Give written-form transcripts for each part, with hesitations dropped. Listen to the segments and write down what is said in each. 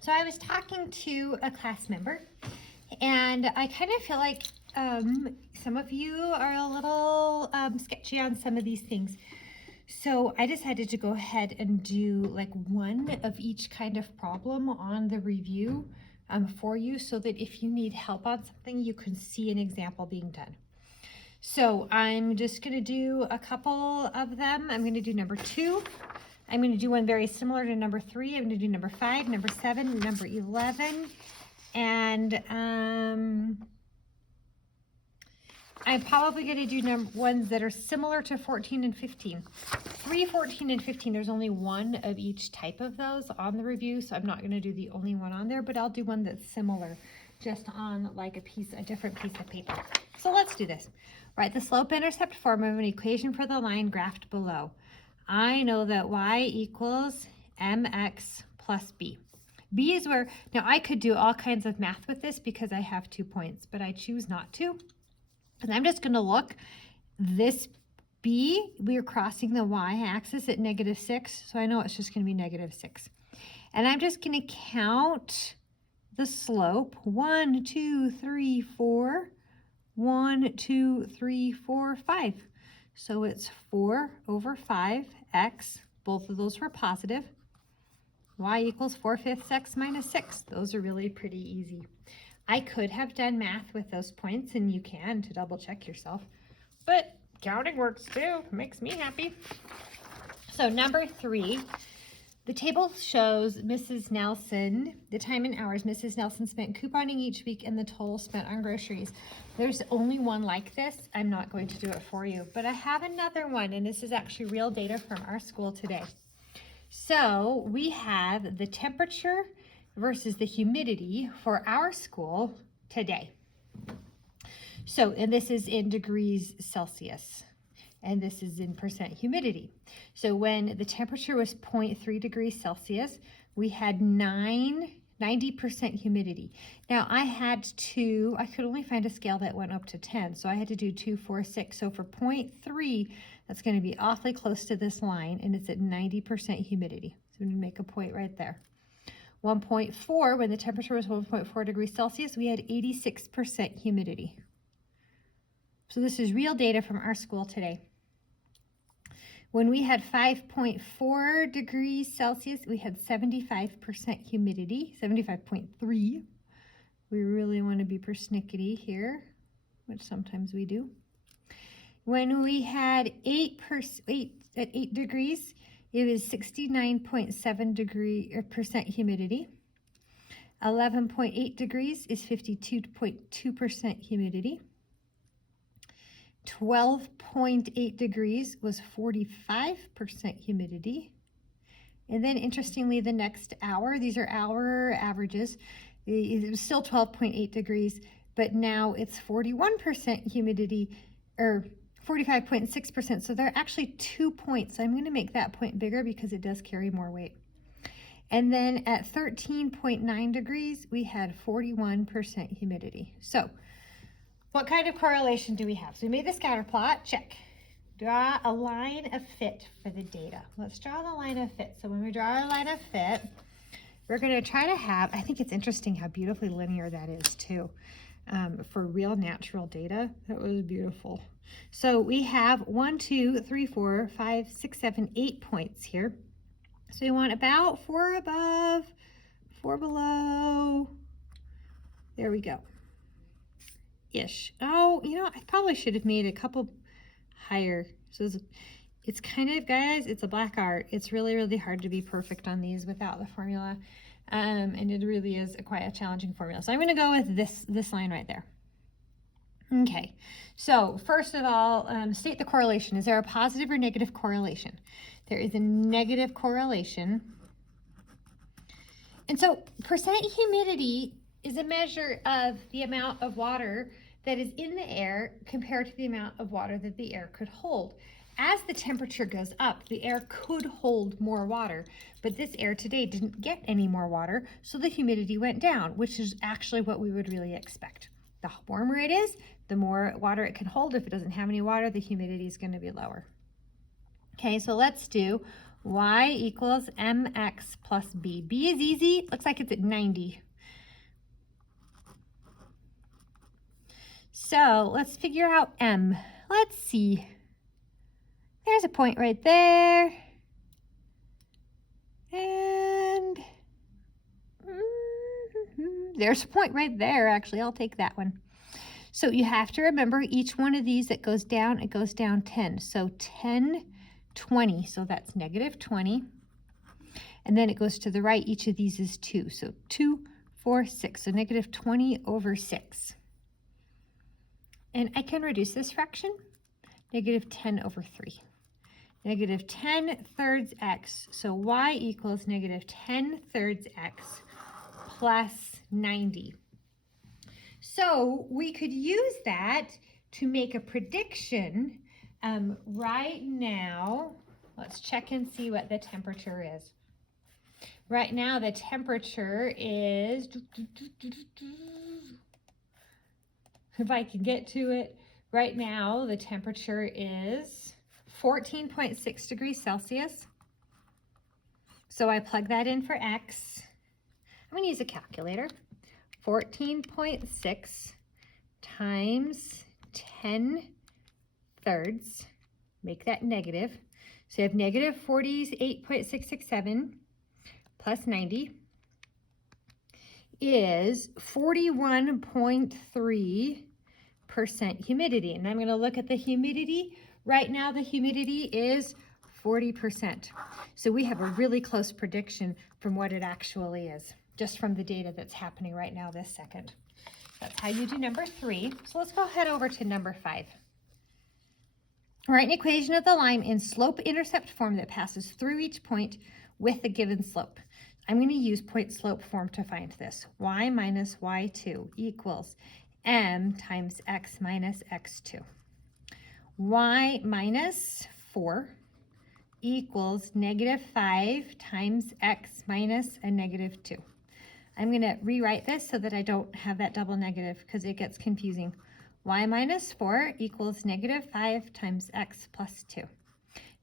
So I was talking to a class member, and I kind of feel like some of you are a little sketchy on some of these things. So I decided to go ahead and do like one of each kind of problem on the review for you, so that if you need help on something, you can see an example being done. So I'm just going to do a couple of them. I'm going to do number 2. I'm going to do one very similar to number 3. I'm going to do number 5, number 7, number 11, and I'm probably going to do ones that are similar to 14 and 15. 3, 14, and 15, there's only one of each type of those on the review, so I'm not going to do the only one on there, but I'll do one that's similar, just on like a different piece of paper. So let's do this. Write the slope-intercept form of an equation for the line graphed below. I know that y equals mx plus b. B is where, now I could do all kinds of math with this because I have 2 points, but I choose not to. And I'm just going to look, this b, we are crossing the y-axis at -6, so I know it's just going to be -6. And I'm just going to count the slope, 1, 2, 3, 4, 1, 2, 3, 4, 5. So it's 4 over 5x, both of those were positive. Y equals 4/5 x minus 6. Those are really pretty easy. I could have done math with those points, and you can to double check yourself, but counting works too, makes me happy. So number 3, the table shows Mrs. Nelson, the time in hours Mrs. Nelson spent couponing each week and the total spent on groceries. There's only one like this. I'm not going to do it for you, but I have another one, and this is actually real data from our school today. So we have the temperature versus the humidity for our school today. So, and this is in degrees Celsius, and this is in percent humidity. So when the temperature was 0.3 degrees Celsius, we had 90% humidity. Now I could only find a scale that went up to 10, so I had to do 2, 4, 6. So for 0.3, that's going to be awfully close to this line, and it's at 90% humidity. So I'm going to make a point right there. 1.4, when the temperature was 1.4 degrees Celsius, we had 86% humidity. So this is real data from our school today. When we had 5.4 degrees Celsius, we had 75% humidity, 75.3. We really want to be persnickety here, which sometimes we do. When we had 8 degrees, it was 69.7% percent humidity. 11.8 degrees is 52.2% humidity. 12.8 degrees was 45% humidity. And then interestingly, the next hour, these are hour averages, it was still 12.8 degrees, but now it's 41% humidity, or 45.6%. So they're actually 2 points. So I'm going to make that point bigger because it does carry more weight. And then at 13.9 degrees, we had 41% humidity. So what kind of correlation do we have? So we made the scatter plot, check. Draw a line of fit for the data. Let's draw the line of fit. So when we draw our line of fit, we're going to try to have, I think it's interesting how beautifully linear that is too. For real natural data, that was beautiful. So we have 1, 2, 3, 4, 5, 6, 7, 8 points here. So we want about 4 above, 4 below. There we go. Ish. Oh, you know, I probably should have made a couple higher. So it's kind of, guys, it's a black art. It's really, really hard to be perfect on these without the formula. And it really is quite a challenging formula. So I'm going to go with this line right there. Okay, so first of all, state the correlation. Is there a positive or negative correlation? There is a negative correlation. And so percent humidity is a measure of the amount of water that is in the air compared to the amount of water that the air could hold. As the temperature goes up, the air could hold more water, but this air today didn't get any more water, so the humidity went down, which is actually what we would really expect. The warmer it is, the more water it can hold. If it doesn't have any water, the humidity is going to be lower. Okay, so let's do y equals mx plus b. B is easy. Looks like it's at 90. So let's figure out m. Let's see. There's a point right there. And there's a point right there. Actually, I'll take that one. So you have to remember each one of these that goes down, it goes down 10. So 10, 20. So that's negative 20. And then it goes to the right. Each of these is 2. So 2, 4, 6. So negative 20 over 6. And I can reduce this fraction. Negative 10 over 3. Negative 10 thirds x. So y equals negative 10 thirds x plus 90. So we could use that to make a prediction right now. Let's check and see what the temperature is. Right now the temperature is, if I can get to it, right now the temperature is 14.6 degrees Celsius. So I plug that in for x. I'm going to use a calculator. 14.6 times 10 thirds, make that negative. So you have negative 48.667 plus 90 is 41.3% humidity. And I'm going to look at the humidity. Right now the humidity is 40%. So we have a really close prediction from what it actually is, just from the data that's happening right now this second. That's how you do number 3. So let's go ahead over to number 5. Write an equation of the line in slope-intercept form that passes through each point with a given slope. I'm going to use point-slope form to find this. Y minus y2 equals m times x minus x2. Y minus 4 equals negative 5 times x minus a negative 2. I'm going to rewrite this so that I don't have that double negative because it gets confusing. Y minus 4 equals negative 5 times x plus 2.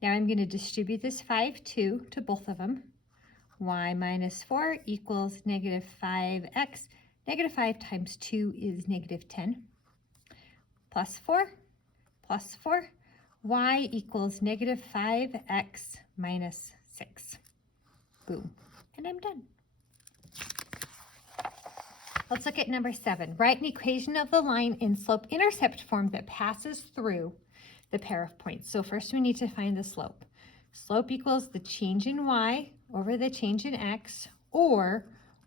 Now I'm going to distribute this 5, 2 to both of them. Y minus 4 equals negative 5x. Negative 5 times 2 is negative 10. Plus 4, plus 4. Y equals negative 5x minus 6. Boom. And I'm done. Let's look at number 7. Write an equation of the line in slope-intercept form that passes through the pair of points. So first we need to find the slope. Slope equals the change in y over the change in x, or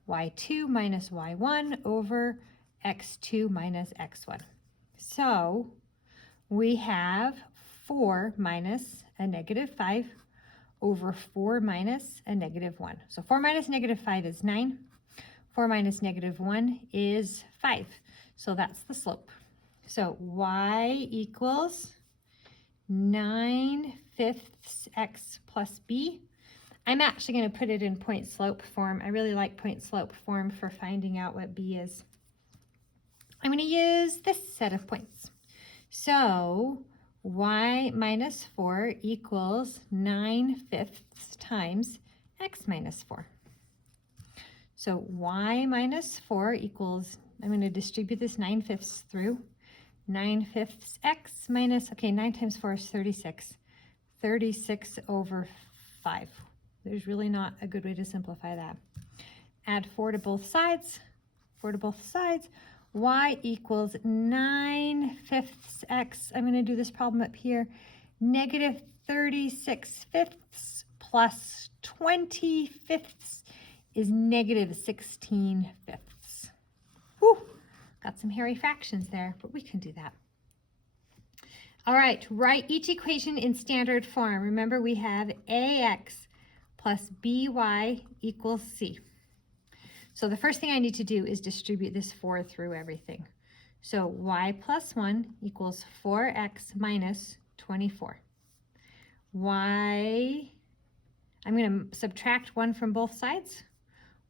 y2 minus y1 over x2 minus x1. So we have 4 minus a negative 5 over 4 minus a negative 1. So 4 minus negative 5 is 9. 4 minus negative 1 is 5. So that's the slope. So y equals 9/5 x plus b. I'm actually going to put it in point slope form. I really like point slope form for finding out what b is. I'm going to use this set of points. So y minus 4 equals 9/5 times x minus 4. So y minus 4 equals, I'm going to distribute this 9/5 through. 9/5 x minus, okay, 9 times 4 is 36. 36 over 5. There's really not a good way to simplify that. Add 4 to both sides. 4 to both sides. Y equals 9/5 x. I'm going to do this problem up here. Negative 36/5 plus 20/5 is negative 16/5. Whew, got some hairy fractions there, but we can do that. All right, write each equation in standard form. Remember, we have ax plus by equals c. So the first thing I need to do is distribute this 4 through everything. So y plus 1 equals 4x minus 24. I'm going to subtract 1 from both sides.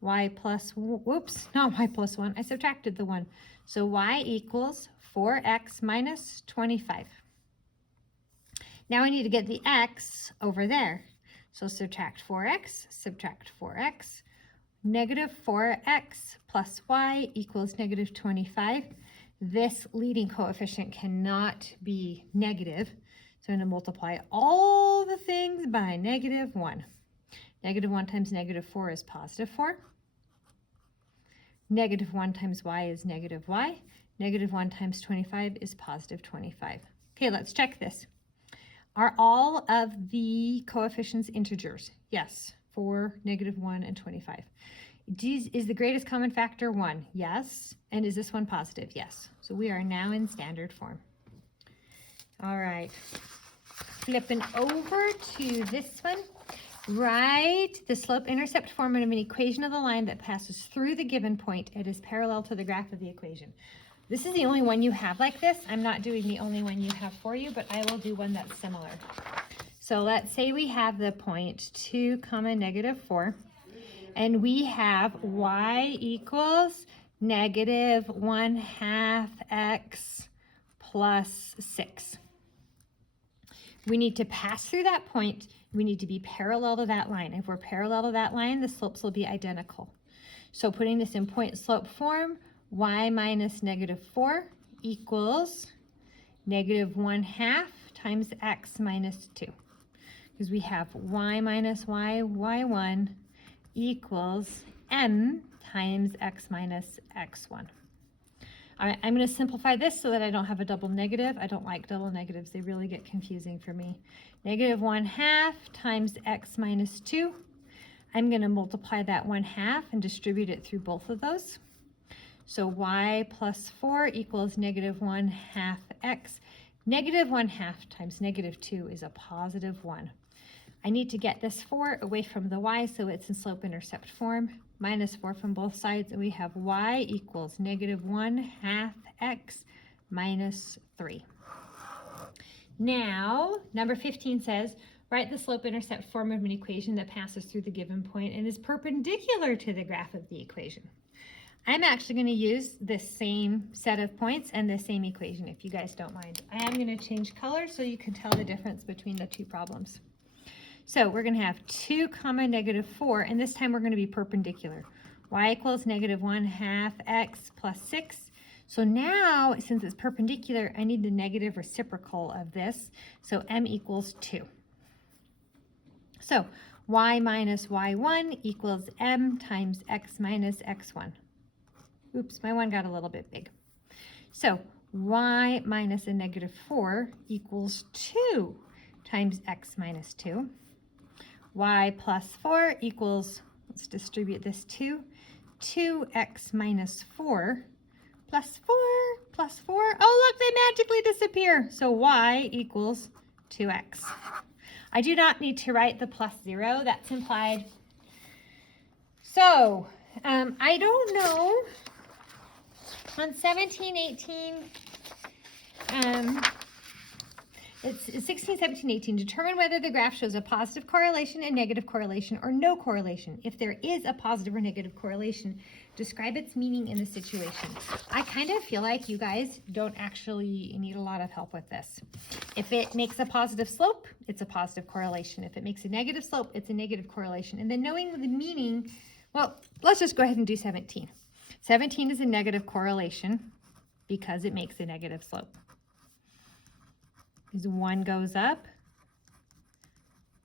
Y plus, whoops, not y plus 1. I subtracted the 1. So y equals 4x minus 25. Now I need to get the x over there. So subtract 4x, subtract 4x. Negative 4x plus y equals negative 25. This leading coefficient cannot be negative. So I'm going to multiply all the things by negative 1. Negative 1 times negative 4 is positive 4. Negative 1 times y is negative y. Negative 1 times 25 is positive 25. Okay, let's check this. Are all of the coefficients integers? Yes, 4, negative 1, and 25. Is the greatest common factor 1? Yes. And is this one positive? Yes. So we are now in standard form. All right. Flipping over to this one. Write the slope-intercept formula of an equation of the line that passes through the given point. It is parallel to the graph of the equation. This is the only one you have like this. I'm not doing the only one you have for you, but I will do one that's similar. So let's say we have the point 2, negative 4, and we have y equals negative 1/2 x plus 6. We need to pass through that point. We need to be parallel to that line. If we're parallel to that line, the slopes will be identical. So putting this in point slope form, y minus negative 4 equals negative 1/2 times x minus 2. Because we have y minus y, y1 equals m times x minus x1. All right, I'm going to simplify this so that I don't have a double negative. I don't like double negatives. They really get confusing for me. Negative 1/2 times x minus 2. I'm going to multiply that 1/2 and distribute it through both of those. So y plus 4 equals negative 1/2 x. Negative 1/2 times negative 2 is a positive 1. I need to get this 4 away from the y, so it's in slope-intercept form. Minus 4 from both sides, and we have y equals negative 1/2 x minus 3. Now, number 15 says, write the slope-intercept form of an equation that passes through the given point and is perpendicular to the graph of the equation. I'm actually going to use the same set of points and the same equation, if you guys don't mind. I am going to change color so you can tell the difference between the two problems. So we're going to have 2, negative 4, and this time we're going to be perpendicular. Y equals negative 1/2 x plus 6. So now, since it's perpendicular, I need the negative reciprocal of this. So m equals 2. So y minus y1 equals m times x minus x1. Oops, my one got a little bit big. So y minus a negative 4 equals 2 times x minus 2. Y plus 4 equals, let's distribute this 2x minus 4 plus 4. Oh, look, they magically disappear. So y equals 2x. I do not need to write the plus 0. That's implied. So, I don't know. On 17, 18, it's 16, 17, 18. Determine whether the graph shows a positive correlation, a negative correlation, or no correlation. If there is a positive or negative correlation, describe its meaning in the situation. I kind of feel like you guys don't actually need a lot of help with this. If it makes a positive slope, it's a positive correlation. If it makes a negative slope, it's a negative correlation. And then knowing the meaning, well, let's just go ahead and do 17. 17 is a negative correlation because it makes a negative slope. As one goes up,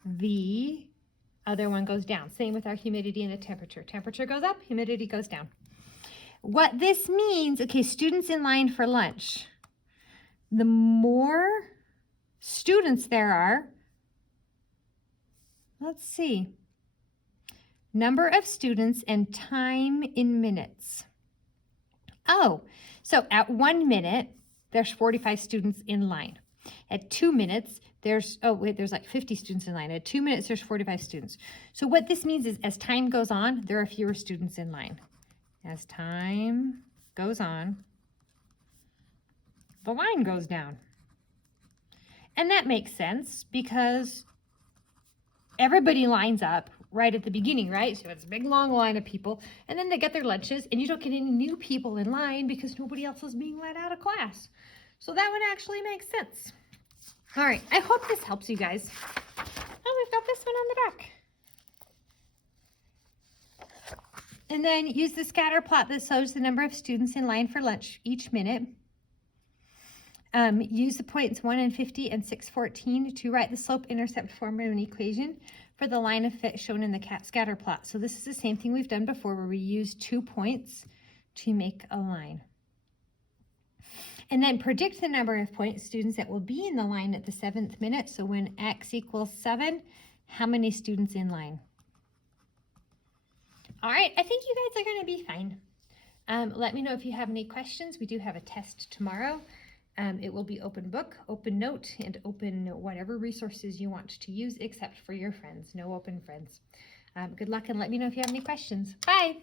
the other one goes down. Same with our humidity and the temperature. Temperature goes up, humidity goes down. What this means, okay, students in line for lunch. The more students there are, let's see, number of students and time in minutes. Oh, so at 1 minute, there's 45 students in line. At 2 minutes, there's like 50 students in line. At 2 minutes, there's 45 students. So what this means is as time goes on, there are fewer students in line. As time goes on, the line goes down. And that makes sense because everybody lines up right at the beginning, right? So it's a big long line of people, and then they get their lunches, and you don't get any new people in line because nobody else is being let out of class. So that would actually make sense. All right, I hope this helps you guys. Oh, we've got this one on the back. And then use the scatter plot that shows the number of students in line for lunch each minute. Use the points 1 and 50 and 614 to write the slope-intercept form of an equation for the line of fit shown in the scatter plot. So this is the same thing we've done before, where we use 2 points to make a line. And then predict the number of students that will be in the line at the 7th minute. So when x equals 7, how many students in line? All right, I think you guys are going to be fine. Let me know if you have any questions. We do have a test tomorrow. It will be open book, open note, and open whatever resources you want to use except for your friends. No open friends. Good luck, and let me know if you have any questions. Bye.